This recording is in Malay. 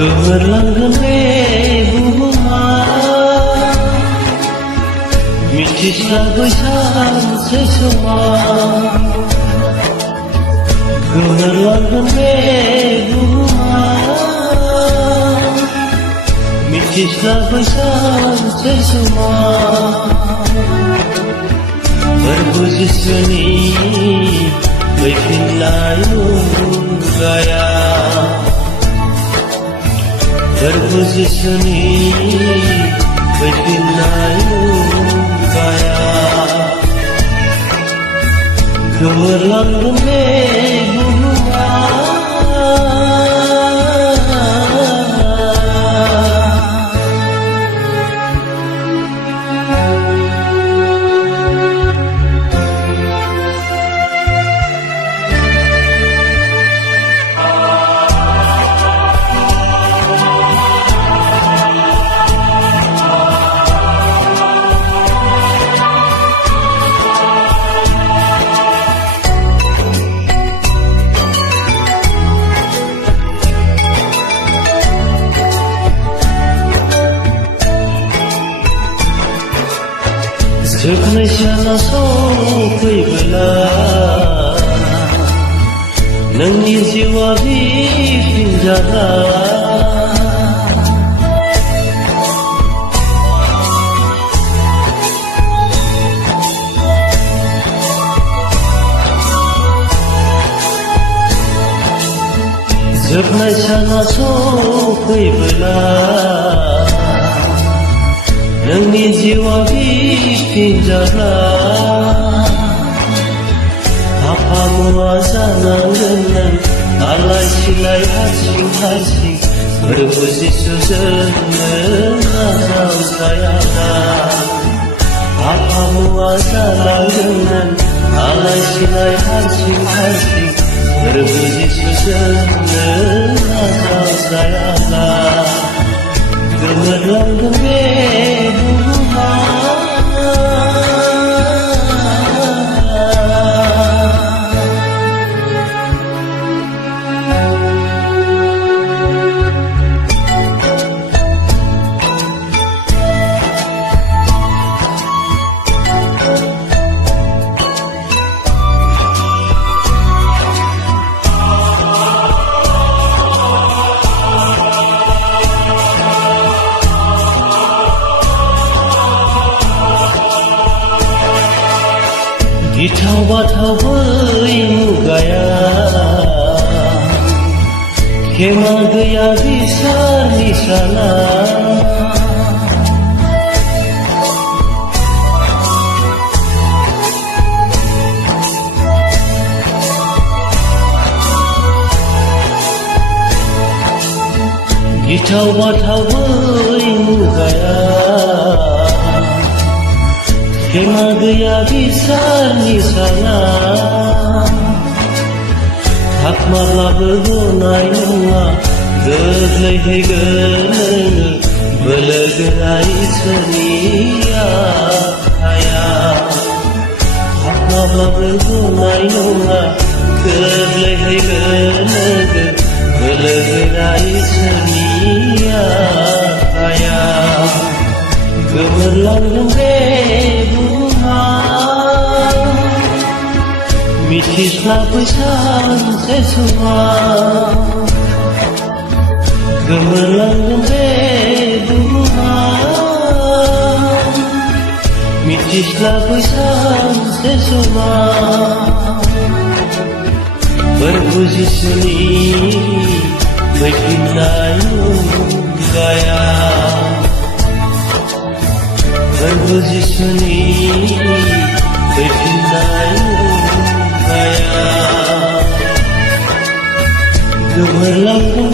Gwmwrlangwn buhuma Mitislah goyang sesama Gwmwrlangwn buhuma Mitislah goyang sesama Berpuji seni Berpindayu gaya Berpuji seni Berpindayu gaya Gwmwrlangwn buhuma जोबनाय साना सफैब्ला नोंनि जिउआ बिफिनजाला जोबनाय साना सफैब्ला नोंनि जिउआ बिफिनजाला आफा मुवा जानांगोन नों आलाय सिलाय हारसिं हारसिं फोरबो जिसुजोंनो नाजावजायाब्ला आफा मुवा जानांगोन नों आलाय सिलाय हारसिं हारसिं फोरबो जिसुजोंनो नाजावजायाब्ला Gwmwrlangwn buhuma गिथाव बाथाव बै मुगाया खेमा गैया बिसारनि साना गिथाव बाथाव बै मुगाया खेमा गैया बिसारनि साना हाखमाब्लाबो गनाय नङा गोग्लैहैगोन नोङो बोलो गोरा इसोरनि आखायाव हाखमाब्लाबो गनाय नङा गोग्लैहैगोन नोङो बोलो गोरा इसोरनि आखायाव Gwmwrlangwn buhuma Mitislah goyang sesama Gwmwrlangwn buhuma Mitislah goyang sesama Berpuji seni Berpindayu gaya Berpuji seni berpindayu gaya Gwmwrlangwn